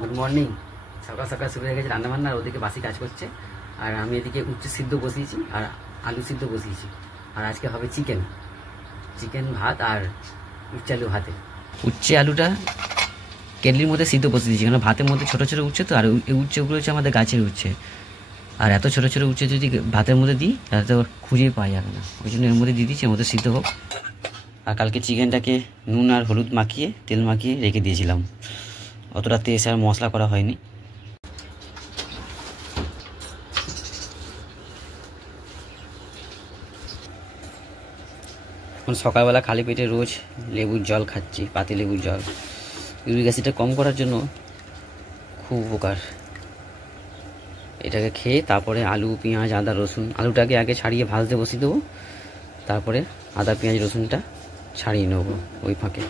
Good morning. সকাল সকাল শুরু হয়ে গেছে রান্নাবান্না, ওদিকে বাসি কাজ করছে আর আমি এদিকে উচ্ছে সিদ্ধ বসিয়েছি আর আলু সিদ্ধ বসিয়েছি। আর আজকে হবে চিকেন ভাত আর উচ্ছে আলু ভাতে। উচ্ছে আলুটা কেটলির মধ্যে সিদ্ধ বসিয়ে দিয়েছি, কারণ ভাতের মধ্যে ছোটো ছোটো উচ্ছে তো, আর এই উচ্ছেগুলো হচ্ছে আমাদের গাছের উচ্ছে। আর এত ছোটো ছোটো উচ্ছে যদি ভাতের মধ্যে দিই তাহলে তো খুঁজেই পাওয়া যাবে না, ওই জন্য এর মধ্যে দিয়ে দিচ্ছি, এর মধ্যে সিদ্ধ হোক। আর কালকে চিকেনটাকে নুন আর হলুদ মাখিয়ে তেল মাখিয়ে রেখে দিয়েছিলাম, অতটা তেল আর মশলা করা হয়নি। এখন সকালবেলা খালি পেটে রোজ লেবুর জল খাচ্ছি, পাতি লেবুর জল। ইউরিক অ্যাসিডটা কম করার জন্য খুব উপকার। এটাকে খেয়ে তারপরে আলু পেঁয়াজ আদা রসুন, আলুটাকে আগে ছাড়িয়ে ভাজতে বসিয়ে দেবো, তারপরে আদা পেঁয়াজ রসুনটা ছাড়িয়ে নেবো ওই ফাঁকে।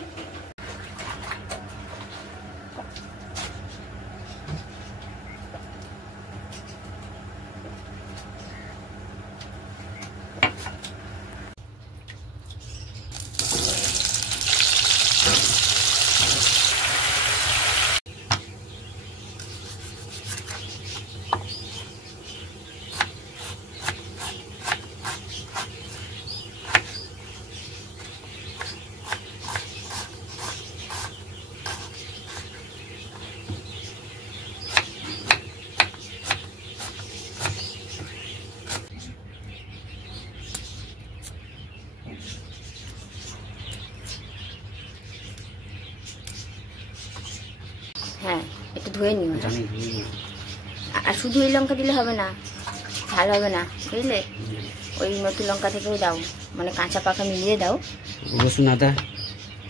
হ্যাঁ, একটু ধুয়ে নিও। আর শুধু ওই লঙ্কা দিলে হবে না, ঝাল হবে না, বুঝলে? ওই নতুন লঙ্কা থেকেও দাও, মানে কাঁচা পাকা মিলিয়ে দাও। রসুন আদা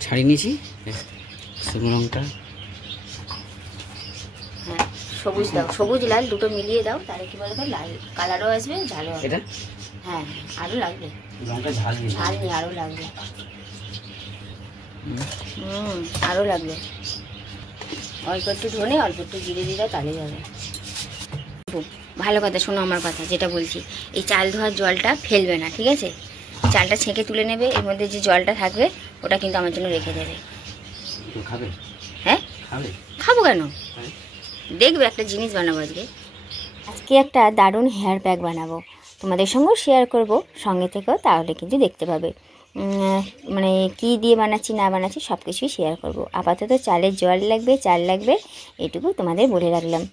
ছাড়িয়ে নিয়েছি, শুকনো লঙ্কা, হ্যাঁ সবুজ দাও, সবুজ লাল দুটো মিলিয়ে দাও, তাহলে কি বলতো লাল কালারও আসবে, ঝালও আসবে। হ্যাঁ আরও লাগবে লঙ্কা ঝাল নেই, আরও লাগবে। আরও লাগবে। অল্প একটু ধনে অল্প একটু জিরে দিয়ে দাও, তাহলে যাবে। ভালো কথা শোনো আমার কথা, যেটা বলছি, এই চাল ধোয়ার জলটা ফেলবে না, ঠিক আছে? চালটা ছেঁকে তুলে নেবে, এর মধ্যে যে জলটা থাকবে ওটা কিন্তু আমার জন্য রেখে দেবে। খাবে? হ্যাঁ খাবো কেন, দেখবে একটা জিনিস বানাবো আজকে। আজকে একটা দারুণ হেয়ার প্যাক বানাবো, তোমাদের সঙ্গেও শেয়ার করব, সঙ্গে থেকেও, তাহলে কিন্তু দেখতে পাবে মানে কি দিয়ে বানাচ্ছি না বানাচ্ছি সব কিছুই শেয়ার করব। আপাতত চালের জল লাগবে, চাল লাগবে, এটুকু তোমাদের বলে রাখলাম।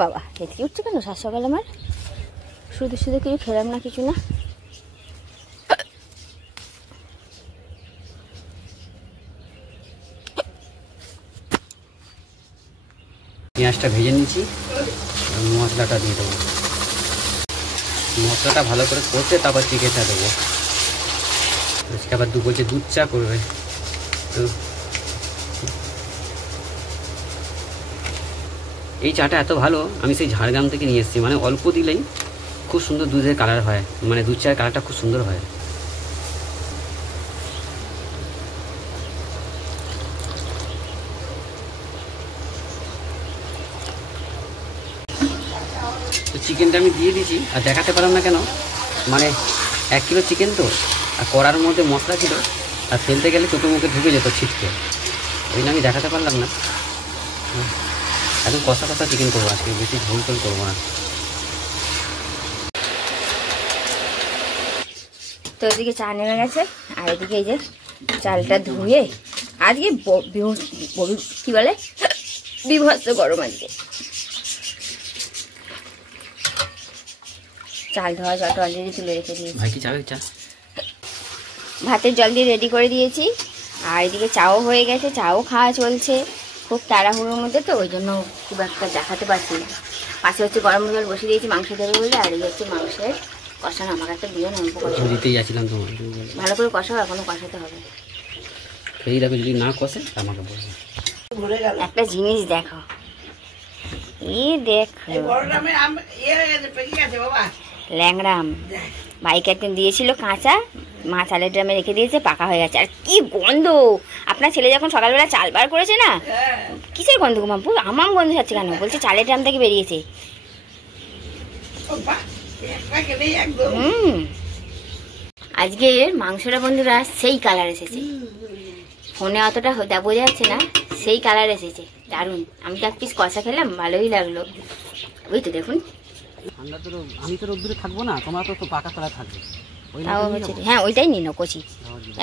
বাবা হেঁটে উঠছে কেন সাত সকাল? আমার শুধু শুধু কিছু খেলাম না, কিছু না। পেঁয়াজটা ভেজে নিয়েছি, মশলাটা দিয়ে দেবো। মশলাটা ভালো করে কষে তারপর চিকেনটা দেবো। আজকে আবার বলছে দুধ চা করবে, তো এই চাটা এত ভালো, আমি সেই ঝাড়গ্রাম থেকে নিয়ে এসেছি। মানে অল্প দিলেই খুব সুন্দর দুধের কালার হয়, মানে দুধ চায়ের কালারটা খুব সুন্দর হয়। তো চিকেনটা আমি দিয়ে দিয়েছি, আর দেখাতে পারলাম না কেন, মানে 1 কিলো চিকেন তো, আর কড়ার মধ্যে মশলা ছিল, আর ফেলতে গেলে চোখে মুখে ঢুকে যেত ছিটকে, ওই জন্য আমি দেখাতে পারলাম না। একদম কষা কষা চিকেন করবো আজকে, বেশি ঝোল টোল করবো না। তো এদিকে চা নেমে গেছে, আর এদিকে এই যে চালটা ধুয়ে, আজকে কি বলে বিভৎস গরম আজকে। চাল ধোয়া জলটা অলরেডি তুলে রেখে দিয়েছি। ভাই কি চাবে চা? ভাতের জল দিয়ে রেডি করে দিয়েছি, আর এদিকে চাও হয়ে গেছে, চাও খাওয়া চলছে। খুব তাড়াহুড়োর মধ্যে তো, ওই জন্য খুব একটা দেখাতে পারছি না। পাশে হচ্ছে গরম জল বসিয়ে দিয়েছি মাংস দেবে বলে, আর এই হচ্ছে মাংসের কষানো। আমার একটা দিয়ে না, দিতেই যাচ্ছিলাম তোমার, ভালো করে কষাও, এখনো কষাতে হবে। খেয়ে দেখো, যদি না কষে আমাকে বলবে। একটা জিনিস দেখো, দেখো ল্যাংড়াম ভাইকে একদিন দিয়েছিল কাঁচা মাছ, চালের ড্রামে রেখে দিয়েছে, পাকা হয়ে গেছে। আর কি গন্ধ! আপনার ছেলে যখন সকালবেলা চাল বার করেছে না, কিসের গন্ধ গো মাম্পু? আমার গন্ধ যাচ্ছে কেন? বলছে চালের ড্রাম থেকে বেরিয়েছে। আজকে মাংসটা বন্ধুরা সেই কালার এসেছে, ফোনে অতটা বোঝা যাচ্ছে না, সেই কালার এসেছে, দারুণ। আমি তো এক পিস কষা খেলাম, ভালোই লাগলো। ওই তো দেখুন, আমি তো রোদ্দুরে থাকবো না, তোমরা তো পাকা তলায় থাকবে। হ্যাঁ ওইটাই নিন, কচি,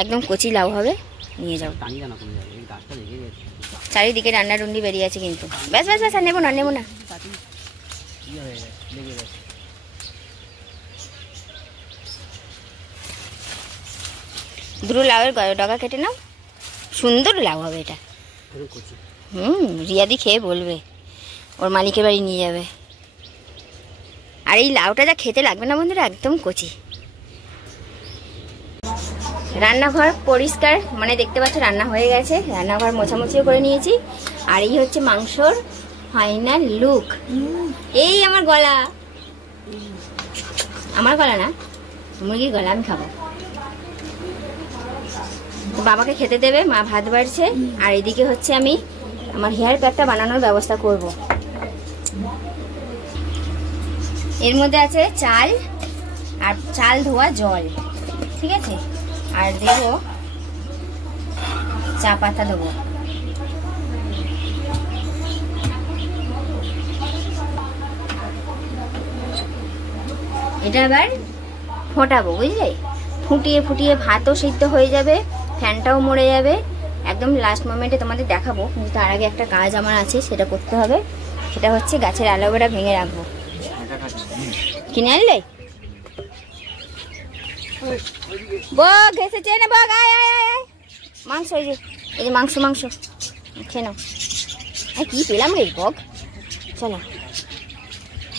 একদম কচি লাউ হবে, নিয়ে যাও। চারিদিকে রান্না টুন্ডি বেরিয়ে আছে কিন্তু। ব্যাস ব্যাস ব্যাস, আর নেবো না নেবো না। দুটো লাউয়ের ডগা কেটে নাও, সুন্দর লাউ হবে এটা। রিয়াদি খেয়ে বলবে, ওর মালিকের বাড়ি নিয়ে যাবে। আর এই লাউটা যা খেতে লাগবে না বন্ধুরা, একদম কচি। রান্নাঘর পরিষ্কার, মানে দেখতে পাচ্ছ রান্না হয়ে গেছে, রান্নাঘর মোছামুছিও করে নিয়েছি। আর এই হচ্ছে মাংসর ফাইনাল লুক। এই আমার গলা, আমার গলা না, মুরগির গলা, আমি খাবো। বাবাকে খেতে দেবে, মা ভাত বাড়ছে। আর এদিকে হচ্ছে আমি আমার হেয়ার প্যাকটা বানানোর ব্যবস্থা করব। এর মধ্যে আছে চাল আর চাল ধোয়া জল, ঠিক আছে। আর দেবো চা পাতা, দেবো। এটা এবার ফোটাবো, বুঝলে? ফুটিয়ে ফুটিয়ে ভাতও সিদ্ধ হয়ে যাবে, ফ্যানটাও মরে যাবে। একদম লাস্ট মোমেন্টে তোমাদের দেখাবো, কিন্তু তার আগে একটা কাজ আমার আছে, সেটা করতে হবে। সেটা হচ্ছে গাছের অ্যালোভেরা ভেঙে রাখবো। কিনে আনলে বগ এসেছে না, বগ আয় আয় আয়। মাংস, এই যে মাংস, মাংস খেয়ে নাও। কি পেলাম রে বগ। চলো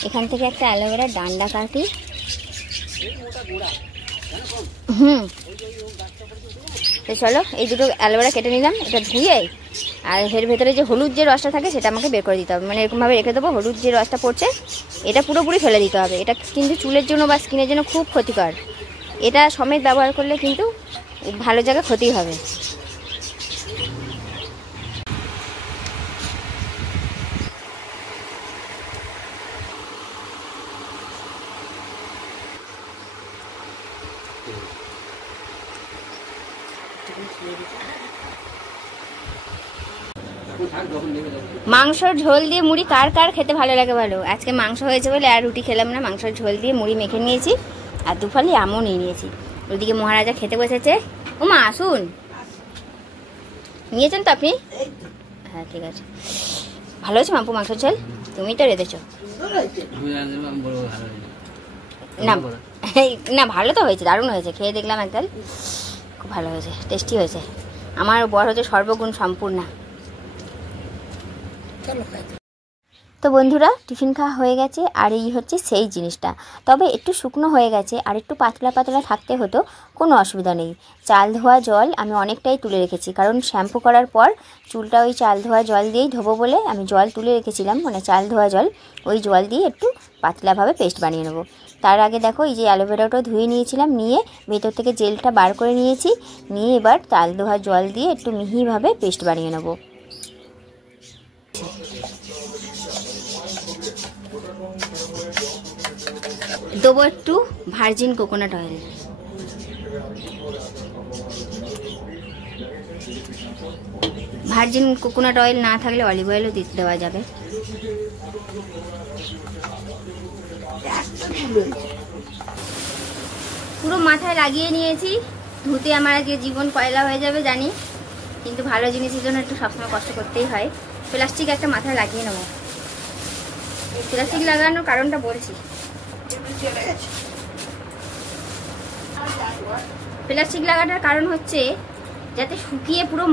এখান থেকে একটা অ্যালোভেরা ডান্ডা কাটি। তো চলো এই দুটো অ্যালোভেরা কেটে নিলাম, এটা ধুয়ে। আর এর ভেতরে যে হলুদ যে রসটা থাকে সেটা আমাকে বের করে দিতে হবে, মানে এরকমভাবে রেখে দেবো। হলুদ যে রসটা পড়ছে এটা পুরোপুরি ফেলে দিতে হবে। এটা কিন্তু চুলের জন্য বা স্কিনের জন্য খুব ক্ষতিকর। এটা সমেত ব্যবহার করলে কিন্তু ভালো জায়গায় ক্ষতি হবে। মাংসর ঝোল দিয়ে মুড়ি কার কার খেতে ভালো লাগে বলো? আজকে মাংস হয়েছে বলে আর রুটি খেলাম না, মাংসর ঝোল দিয়ে মুড়ি মেখে নিয়েছি আর দুফালি আমও নিয়ে নিয়েছি। ওইদিকে মহারাজা খেতে বসেছে। ও মা আসুন, নিয়েছেন তো আপনি? হ্যাঁ ঠিক আছে। ভালো হয়েছে মাপু মাংসর ঝোল? তুমি তো রেঁধেছো না? না ভালো তো হয়েছে, দারুণ হয়েছে। খেয়ে দেখলাম একদম, খুব ভালো হয়েছে, টেস্টি হয়েছে। আমার বর হচ্ছে সর্বগুণ সম্পূর্ণ। তো বন্ধুরা টিফিন খাওয়া হয়ে গেছে, আর এই হচ্ছে সেই জিনিসটা। তবে একটু শুকনো হয়ে গেছে, আর একটু পাতলা পাতলা থাকতে হতো, কোনো অসুবিধা নেই। চাল ধোয়া জল আমি অনেকটাই তুলে রেখেছি, কারণ শ্যাম্পু করার পর চুলটা ওই চাল ধোয়া জল দিয়েই ধোবো বলে আমি জল তুলে রেখেছিলাম, মানে চাল ধোয়া জল। ওই জল দিয়ে একটু পাতলাভাবে পেস্ট বানিয়ে নেবো। তার আগে দেখো এই যে অ্যালোভেরাটাও ধুয়ে নিয়েছিলাম, নিয়ে ভেতর থেকে জেলটা বার করে নিয়েছি, নিয়ে এবার চাল ধোয়া জল দিয়ে একটু মিহিভাবে পেস্ট বানিয়ে নেবো। দেবো একটু virgin coconut oil. Virgin coconut oil না থাকলে অলিভ অয়েলও দেওয়া যাবে। পুরো মাথায় লাগিয়ে নিয়েছি। ধুতে আমার আজকে জীবন কয়লা হয়ে যাবে জানি, কিন্তু ভালো জিনিসের জন্য একটু সবসময় কষ্ট করতেই হয়। প্লাস্টিক একটা মাথায় লাগিয়ে নেবো। প্লাস্টিক লাগানোর কারণটা বলছি। প্লাস্টিক লাগানোর কারণ হচ্ছে যাতে শুকিয়ে পুরো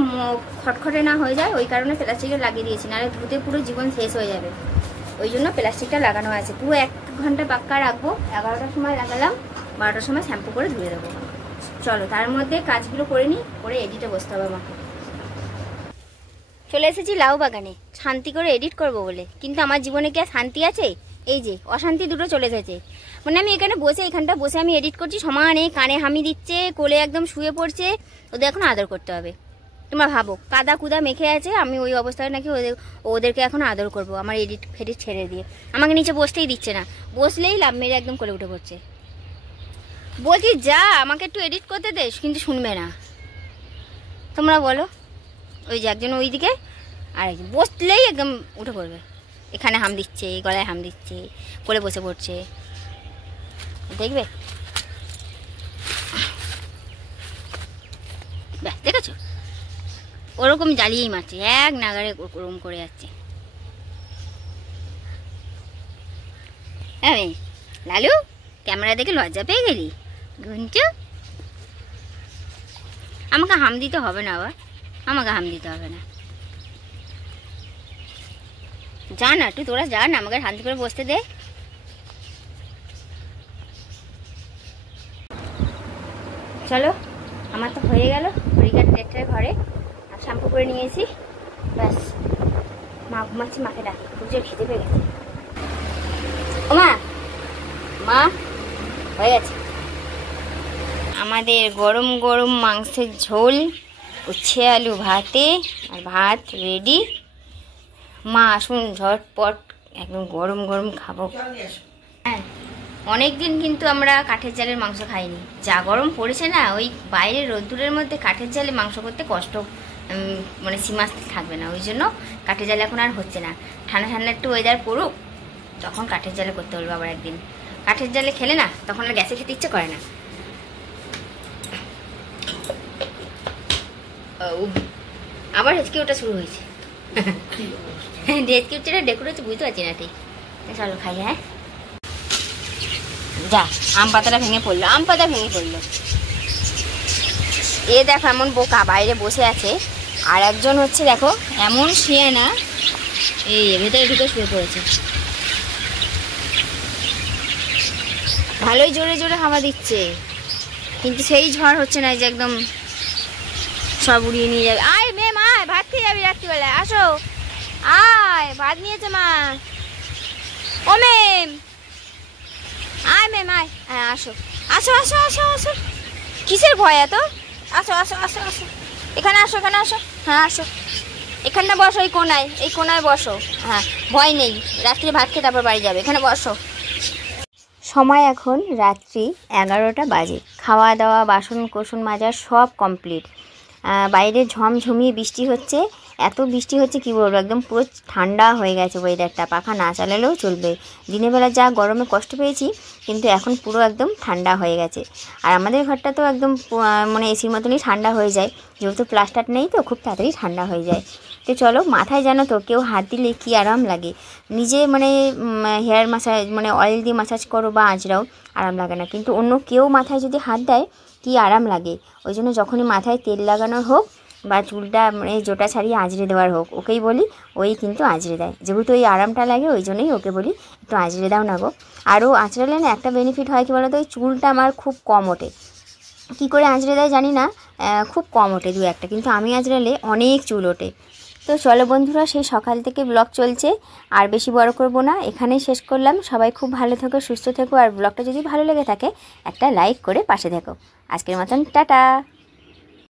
খটখটে না হয়ে যায়, ওই কারণে প্লাস্টিকটা লাগিয়ে দিয়েছি, নাহলে ধুতে পুরো জীবন শেষ হয়ে যাবে। ওই জন্য প্লাস্টিকটা লাগানো আছে। পুরো 1 ঘন্টা পাক্কা রাখবো। 11টার সময় লাগালাম, 12টার সময় শ্যাম্পু করে ধুয়ে দেবো। চলো তার মধ্যে কাজগুলো করে নিই, করে এডিটে বসতে হবে আমাকে। চলে এসেছি লাউ বাগানে শান্তি করে এডিট করব বলে, কিন্তু আমার জীবনে কি আর শান্তি আছে? এই যে অশান্তি দুটো চলে এসেছে। মানে আমি এখানে বসে, এখানটা বসে আমি এডিট করছি, সমানে কানে হামি দিচ্ছে, কোলে একদম শুয়ে পড়ছে। ওদের এখন আদর করতে হবে। তোমরা ভাবো, কাদা কুদা মেখে আছে, আমি ওই অবস্থায় নাকি ওদেরকে এখন আদর করব আমার এডিট ফেডিট ছেড়ে দিয়ে। আমাকে নিচে বসতেই দিচ্ছে না, বসলেই লাভ মেরে একদম কোলে উঠে পড়ছে। বলছি যা আমাকে একটু এডিট করতে দে, কিন্তু শুনবে না। তোমরা বলো। ওই যে একজন ওইদিকে, আর একজন বসলেই একদম উঠে পড়বে, এখানে হাম দিচ্ছে, গলায় হাম দিচ্ছে, করে বসে পড়ছে, দেখবে। ব্যাস দেখেছো, ওরকম জ্বালিয়েই মারছে, এক নাগারে ওরকম করে যাচ্ছে। হ্যাঁ লালু, ক্যামেরা দেখে লজ্জা পেয়ে গেলি? ঘুঞ্চু, আমাকে হাম দিতে হবে না আবার, আমাকে হাম দিতে হবে না। যা না একটু, তোরা যা না, আমাকে শান্তি করে বসতে দে। চলো, আমার তো হয়ে গেল হরিকার ট্রেকটার ঘরে, আর শ্যাম্পু করে নিয়েছি, ব্যাস। মা ঘুমাচ্ছি, মাকে ডাকি, খুব জোর খেতে পেয়ে গেছে। ও মা, মা হয়ে গেছে আমাদের গরম গরম মাংসের ঝোল, উচ্ছে আলু ভাতে, আর ভাত রেডি। মা আসুন ঝটপট, একদম গরম গরম খাবো। হ্যাঁ, অনেক দিন কিন্তু আমরা কাঠের জালের মাংস খাইনি, যা গরম পড়েছে না, ওই বাইরের রোদ্দুরের মধ্যে কাঠের জালে মাংস করতে কষ্ট, মানে সীমা থাকবে না, ওই জন্য কাঠের জালে এখন আর হচ্ছে না। ঠান্ডা ঠান্ডা একটু ওয়েদার পড়ুক, তখন কাঠের জালে করতে বলবো আবার একদিন। কাঠের জালে খেলে না তখন আর গ্যাসে খেতে ইচ্ছে করে না। আবার হেঁচকি ওটা শুরু হয়েছে, হেঁচকি উঠছে না, ডেকুর হচ্ছে, বুঝতে পারছি না ঠিক। চলো খাই। হ্যাঁ যা, আম পাতাটা ভেঙে পড়লো, আম পাতা ভেঙে পড়লো। এ দেখো এমন বোকা, বাইরে বসে আছে, আর একজন হচ্ছে দেখো এমন শুয়ে না, এই ভেতরে ঢুকে শুয়ে পড়েছে। ভালোই জোরে জোরে হাওয়া দিচ্ছে, কিন্তু সেই ঝড় হচ্ছে না যে একদম সব উড়িয়ে নিয়ে যাবে। আয় মেম আয়, ভাত খেয়ে যাবি রাত্রিবেলায়, আসো আয়, ভাত নিয়েছে মা। ও মেম আয়, মেম আয়, হ্যাঁ আসো আসো আসো আসো আসো, কিসের ভয় এত? আসো আসো আসো আসো, এখানে আসো, এখানে আসো, হ্যাঁ আসো, এখানটা বসো, এই কোনায়, এই কোনায় বসো। হ্যাঁ ভয় নেই, রাত্রে ভাত খেয়ে তারপর বাড়ি যাবে, এখানে বসো। সময় এখন রাত্রি 11টা বাজে, খাওয়া দাওয়া বাসন কোসন মাজা সব কমপ্লিট। বাইরে ঝমঝমিয়ে বৃষ্টি হচ্ছে, এত বৃষ্টি হচ্ছে কি বলবো, একদম পুরো ঠান্ডা হয়ে গেছে ওয়েদারটা, পাখা না চালালেও চলবে। দিনের বেলা যা গরমে কষ্ট পেয়েছি, কিন্তু এখন পুরো একদম ঠান্ডা হয়ে গেছে। আর আমাদের ঘরটা তো একদম মানে এসির মতনই ঠান্ডা হয়ে যায়, যেহেতু প্লাস্টার নেই তো খুব তাড়াতাড়ি ঠান্ডা হয়ে যায়। তো চলো, মাথায় জানো তো কেউ হাত দিলে কি আরাম লাগে, নিজে মানে হেয়ার মাসাজ মানে অয়েল দিয়ে মাসাজ করো বা আঁচড়াও, আরাম লাগে না, কিন্তু অন্য কেউ মাথায় যদি হাত দেয় কি আরাম লাগে। ওই জন্য যখনই মাথায় তেল লাগানোর হোক বা চুলটা মানে জোটা ছাড়িয়ে আঁচড়ে দেওয়ার হোক, ওকেই বলি, ওই কিন্তু আঁচড়ে দেয়, যেহেতু ওই আরামটা লাগে ওই জন্যই ওকে বলি একটু আঁচড়ে দাও না গো। আরও আঁচড়ালে না একটা বেনিফিট হয় কি বলো তো, ওই চুলটা আমার খুব কম ওঠে, কী করে আঁচড়ে দেয় জানি না, খুব কম ওঠে দু একটা, কিন্তু আমি আঁচড়ালে অনেক চুল ওঠে। তো চলো বন্ধুরা, সেই সকাল থেকে ব্লগ চলছে, আর বেশি বড় করব না, এখানেই শেষ করলাম। সবাই খুব ভালো থেকো, সুস্থ থেকো, আর ব্লগটা যদি ভালো লেগে থাকে একটা লাইক করে পাশে থেকো। আজকের মতন টাটা।